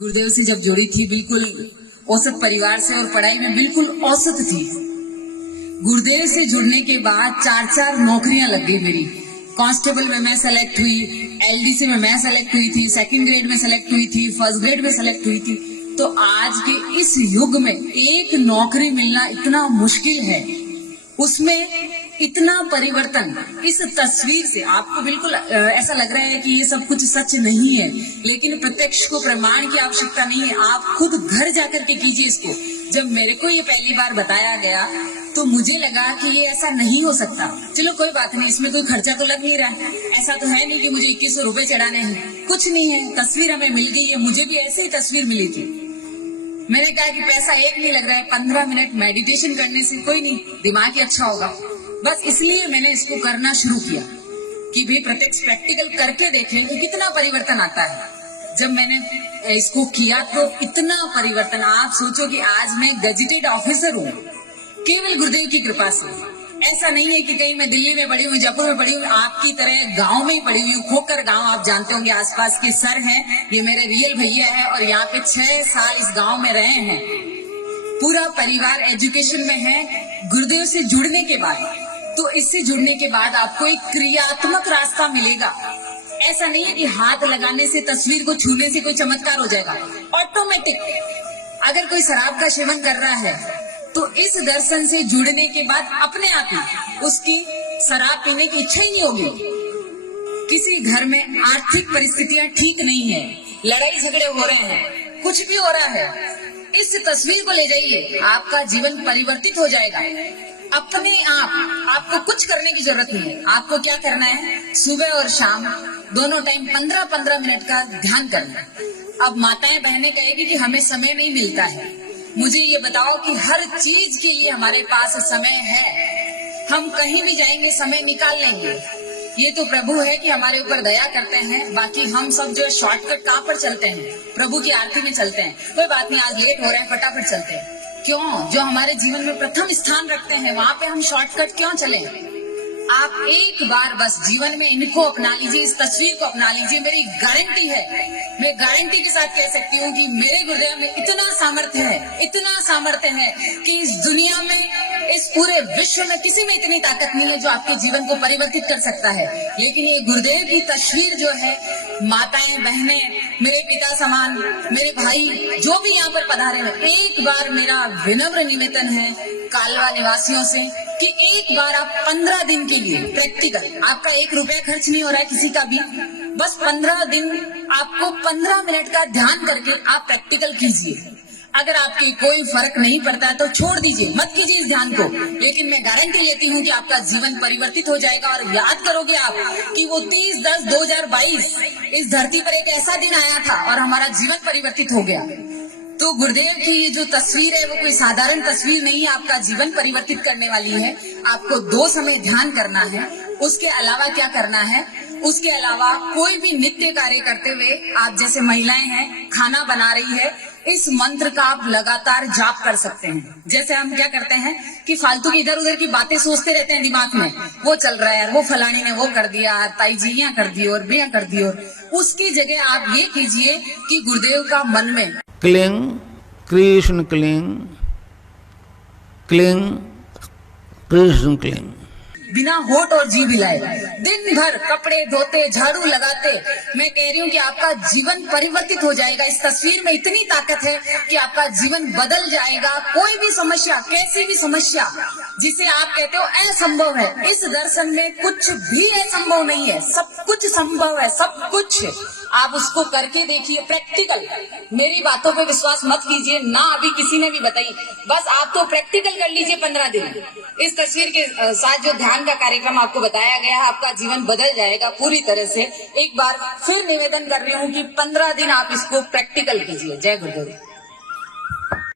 गुरुदेव से जब जुड़ी थी बिल्कुल औसत परिवार से और पढ़ाई में बिल्कुल औसत थी। गुरुदेव से जुड़ने के बाद 4 नौकरियां लग गई मेरी। कांस्टेबल में मैं सेलेक्ट हुई, एलडीसी में मैं सेलेक्ट हुई थी, सेकंड ग्रेड में सेलेक्ट हुई थी, फर्स्ट ग्रेड में सेलेक्ट हुई थी। तो आज के इस युग में एक नौकरी मिलना इतना मुश्किल है, उसमें इतना परिवर्तन इस तस्वीर से आपको बिल्कुल ऐसा लग रहा है कि ये सब कुछ सच नहीं है, लेकिन प्रत्यक्ष को प्रमाण की आवश्यकता नहीं है। आप खुद घर जाकर के कीजिए इसको। जब मेरे को ये पहली बार बताया गया तो मुझे लगा कि ये ऐसा नहीं हो सकता। चलो कोई बात नहीं, इसमें कोई खर्चा तो लग नहीं रहा है, ऐसा तो है नहीं कि मुझे 2100 रुपए चढ़ाने हैं, कुछ नहीं है। तस्वीर हमें मिल गई है, मुझे भी ऐसे ही तस्वीर मिली थी। मैंने कहा कि पैसा एक नहीं लग रहा है, 15 मिनट मेडिटेशन करने से कोई नहीं, दिमाग ही अच्छा होगा। बस इसलिए मैंने इसको करना शुरू किया कि भी प्रत्यक्ष प्रैक्टिकल करके देखें कि कितना परिवर्तन आता है। जब मैंने इसको किया तो इतना परिवर्तन, आप सोचो कि आज मैं गजेटेड ऑफिसर हूँ केवल गुरुदेव की कृपा से। ऐसा नहीं है कि कहीं मैं दिल्ली में पढ़ी हूँ, जयपुर में पढ़ी हूँ, आपकी तरह गांव में ही पढ़ी हुई। खोकर गांव आप जानते होंगे, आसपास के सर हैं, ये मेरे रियल भैया है और यहाँ पे 6 साल इस गांव में रहे हैं। पूरा परिवार एजुकेशन में है। गुरुदेव से जुड़ने के बाद, तो इससे जुड़ने के बाद आपको एक क्रियात्मक रास्ता मिलेगा। ऐसा नहीं है कि हाथ लगाने से, तस्वीर को छूने से कोई चमत्कार हो जाएगा। ऑटोमेटिक अगर कोई शराब का सेवन कर रहा है तो इस दर्शन से जुड़ने के बाद अपने आप ही उसकी शराब पीने की इच्छा ही नहीं होगी। किसी घर में आर्थिक परिस्थितियां ठीक नहीं है, लड़ाई झगड़े हो रहे हैं, कुछ भी हो रहा है, इस तस्वीर को ले जाइए, आपका जीवन परिवर्तित हो जाएगा अपने आप। आपको कुछ करने की जरूरत नहीं है। आपको क्या करना है, सुबह और शाम दोनों टाइम 15-15 मिनट का ध्यान करना। अब माताएं बहनें कहेगी कि हमें समय नहीं मिलता है। मुझे ये बताओ कि हर चीज के लिए हमारे पास समय है। हम कहीं भी जाएंगे समय निकाल लेंगे। ये तो प्रभु है कि हमारे ऊपर दया करते हैं। बाकी हम सब जो शॉर्टकट कहाँ पर चलते हैं, प्रभु की आरती में चलते हैं। कोई बात नहीं, आज लेट हो रहा है, फटाफट चलते हैं। क्यों? जो हमारे जीवन में प्रथम स्थान रखते हैं वहाँ पे हम शॉर्टकट क्यों चले? आप एक बार बस जीवन में इनको अपना लीजिए, इस तस्वीर को अपना लीजिए। मेरी गारंटी है, मैं गारंटी के साथ कह सकती हूँ कि मेरे गुरुदेव में इतना सामर्थ्य है, इतना सामर्थ्य है कि इस दुनिया में, इस पूरे विश्व में किसी में इतनी ताकत नहीं है जो आपके जीवन को परिवर्तित कर सकता है। लेकिन ये गुरुदेव की तस्वीर जो है, माताएं बहनें, मेरे पिता समान, मेरे भाई जो भी यहाँ पर पधारे हैं, एक बार मेरा विनम्र निवेदन है कालवा निवासियों से कि एक बार आप 15 दिन के लिए प्रैक्टिकल, आपका 1 रुपया खर्च नहीं हो रहा है किसी का भी, बस 15 दिन आपको 15 मिनट का ध्यान करके आप प्रैक्टिकल कीजिए। अगर आपके कोई फर्क नहीं पड़ता है तो छोड़ दीजिए, मत कीजिए इस ध्यान को। लेकिन मैं गारंटी लेती हूँ कि आपका जीवन परिवर्तित हो जाएगा और याद करोगे आप कि वो 30/10/2022 इस धरती पर एक ऐसा दिन आया था और हमारा जीवन परिवर्तित हो गया। तो गुरुदेव की ये जो तस्वीर है वो कोई साधारण तस्वीर नहीं है, आपका जीवन परिवर्तित करने वाली है। आपको 2 समय ध्यान करना है। उसके अलावा क्या करना है, उसके अलावा कोई भी नित्य कार्य करते हुए, आप जैसे महिलाएं हैं, खाना बना रही है, इस मंत्र का आप लगातार जाप कर सकते हैं। जैसे हम क्या करते हैं कि फालतू की इधर उधर की बातें सोचते रहते हैं दिमाग में, वो चल रहा है, वो फलानी ने वो कर दिया, ताई जी यहाँ कर दी और बिया कर दी, और उसकी जगह आप ये कीजिए कि गुरुदेव का मन में cling Krishna cling, cling Krishna cling, बिना होठ और जीभ हिलाए दिन भर कपड़े धोते, झाड़ू लगाते, मैं कह रही हूँ कि आपका जीवन परिवर्तित हो जाएगा। इस तस्वीर में इतनी ताकत है कि आपका जीवन बदल जाएगा। कोई भी समस्या, कैसी भी समस्या जिसे आप कहते हो असंभव है, इस दर्शन में कुछ भी असंभव नहीं है, सब कुछ संभव है, सब कुछ। आप उसको करके देखिए प्रैक्टिकल। मेरी बातों पे विश्वास मत कीजिए, ना अभी किसी ने भी बताई, बस आप तो प्रैक्टिकल कर लीजिए 15 दिन। इस तस्वीर के साथ जो ध्यान का कार्यक्रम आपको बताया गया है, आपका जीवन बदल जाएगा पूरी तरह से। एक बार फिर निवेदन कर रही हूँ कि 15 दिन आप इसको प्रैक्टिकल कीजिए। जय गुरुदेव।